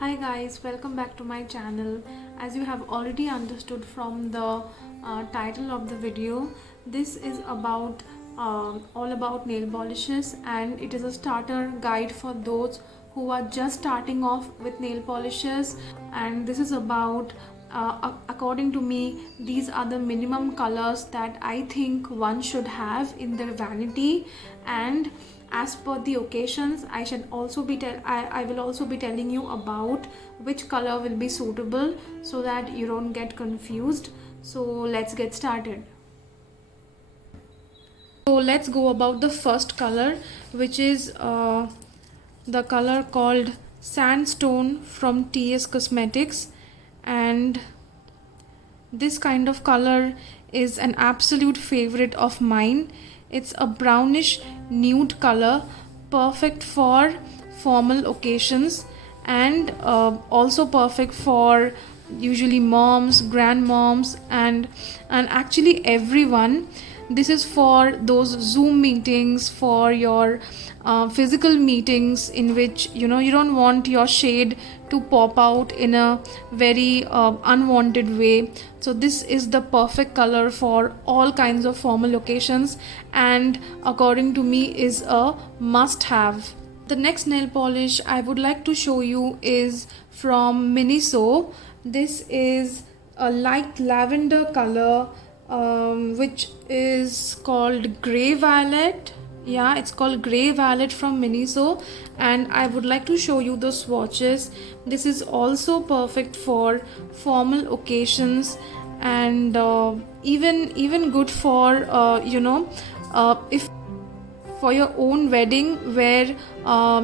Hi guys, welcome back to my channel. As you have already understood from the title of the video, this is about all about nail polishes, and it is a starter guide for those who are just starting off with nail polishes. And this is about according to me, these are the minimum colors that I think one should have in their vanity. And as per the occasions, I will also be telling you about which color will be suitable so that you don't get confused. So let's get started. So let's go about the first color, which is the color called Sandstone from TS Cosmetics. And this kind of color is an absolute favorite of mine. It's a brownish nude color, perfect for formal occasions, and also perfect for usually moms, grandmoms, and actually everyone. This is for those Zoom meetings, for your physical meetings in which you don't want your shade to pop out in a very unwanted way. So this is the perfect color for all kinds of formal occasions, and according to me is a must have. The next nail polish I would like to show you is from Miniso. This is a light lavender color, which is called Grey Violet. Yeah, it's called Grey Violet from Miniso, and I would like to show you the swatches. This is also perfect for formal occasions, and even good for if for your own wedding where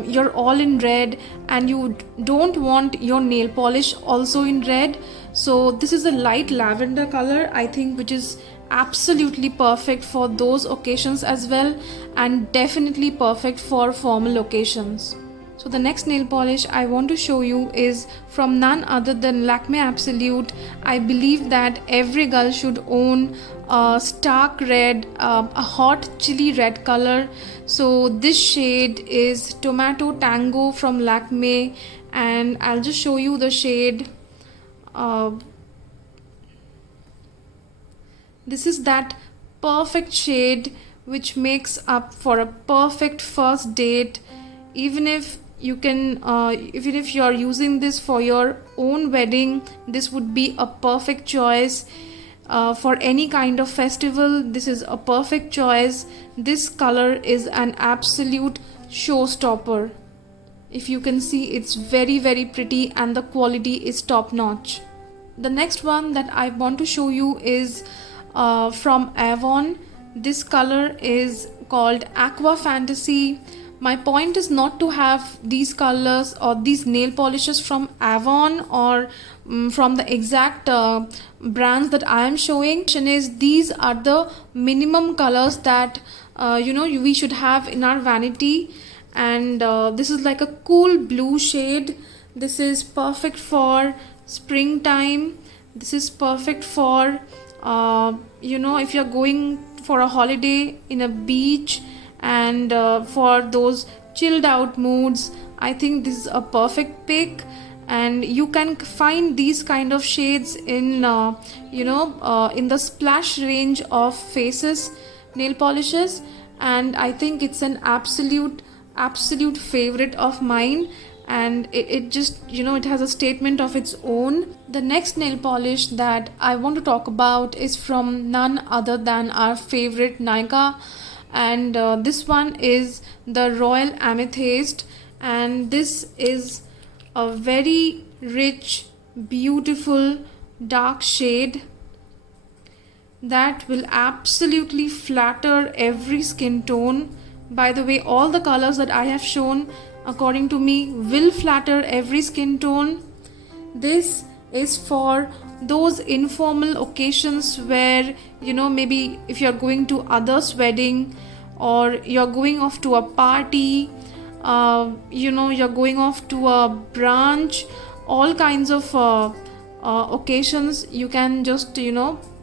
you're all in red and you don't want your nail polish also in red. So this is a light lavender color, I think, which is absolutely perfect for those occasions as well, and definitely perfect for formal occasions. So the next nail polish I want to show you is from none other than Lakme Absolute. I believe that every girl should own a stark red, a hot chili red color. So this shade is Tomato Tango from Lakme, and I'll just show you the shade. This is that perfect shade which makes up for a perfect first date. Even if even if you're using this for your own wedding, this would be a perfect choice. For any kind of festival, this is a perfect choice. This color is an absolute showstopper. If you can see, it's very pretty and the quality is top notch. The next one that I want to show you is from Avon. This color is called Aqua Fantasy. My point is not to have these colors or these nail polishes from Avon or from the exact brands that I am showing. Is these are the minimum colors that we should have in our vanity. And this is like a cool blue shade. This is perfect for springtime. This is perfect for if you're going for a holiday in a beach, and for those chilled out moods, I think this is a perfect pick. And you can find these kind of shades in in the Splash range of Faces nail polishes, and I think it's an absolute favorite of mine, and it just it has a statement of its own. The next nail polish that I want to talk about is from none other than our favorite Nykaa, and this one is the Royal Amethyst, and this is a very rich, beautiful dark shade that will absolutely flatter every skin tone. By the way, all the colors that I have shown, according to me, will flatter every skin tone. This is for those informal occasions where maybe if you're going to others' wedding, or you're going off to a party, you're going off to a brunch, all kinds of occasions, you can just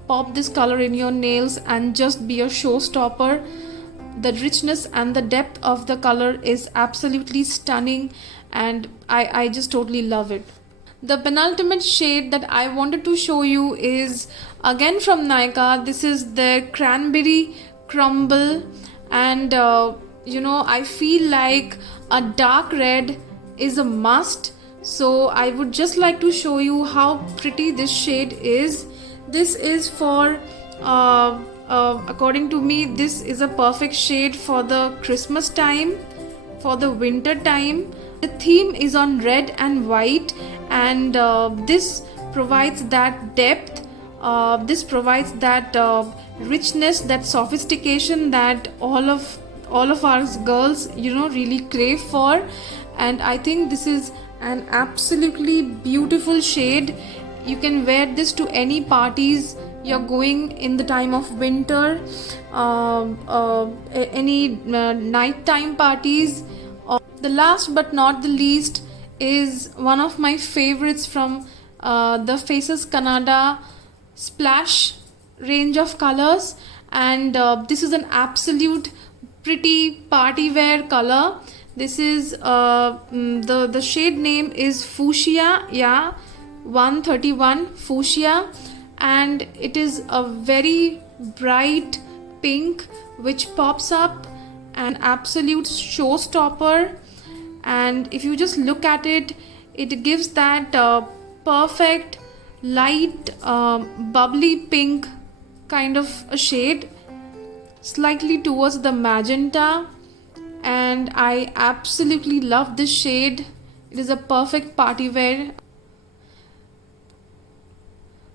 pop this color in your nails and just be a showstopper. The richness and the depth of the color is absolutely stunning, and I just totally love it. The penultimate shade that I wanted to show you is again from Nykaa. This is their Cranberry Crumble, and I feel like a dark red is a must. So I would just like to show you how pretty this shade is. This is for according to me, this is a perfect shade for the Christmas time, for the winter time. The theme is on red and white, and this provides that depth, this provides that richness, that sophistication that all of us girls really crave for. And I think this is an absolutely beautiful shade. You can wear this to any parties you're going in the time of winter, any nighttime parties. The last but not the least is one of my favorites from the Faces Canada Splash range of colors, and this is an absolute pretty party wear color. This is the shade name is Fuchsia, 131 Fuchsia, and it is a very bright pink which pops up, an absolute showstopper. And if you just look at it, it gives that perfect light bubbly pink kind of a shade, slightly towards the magenta, and I absolutely love this shade. It is a perfect party wear.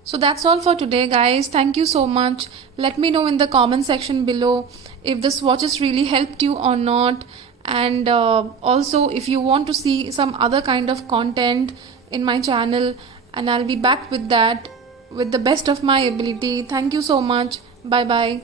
So that's all for today, guys. Thank you so much. Let me know in the comment section below if the swatches really helped you or not, and also if you want to see some other kind of content in my channel, and I'll be back with that with the best of my ability. Thank you so much. Bye bye.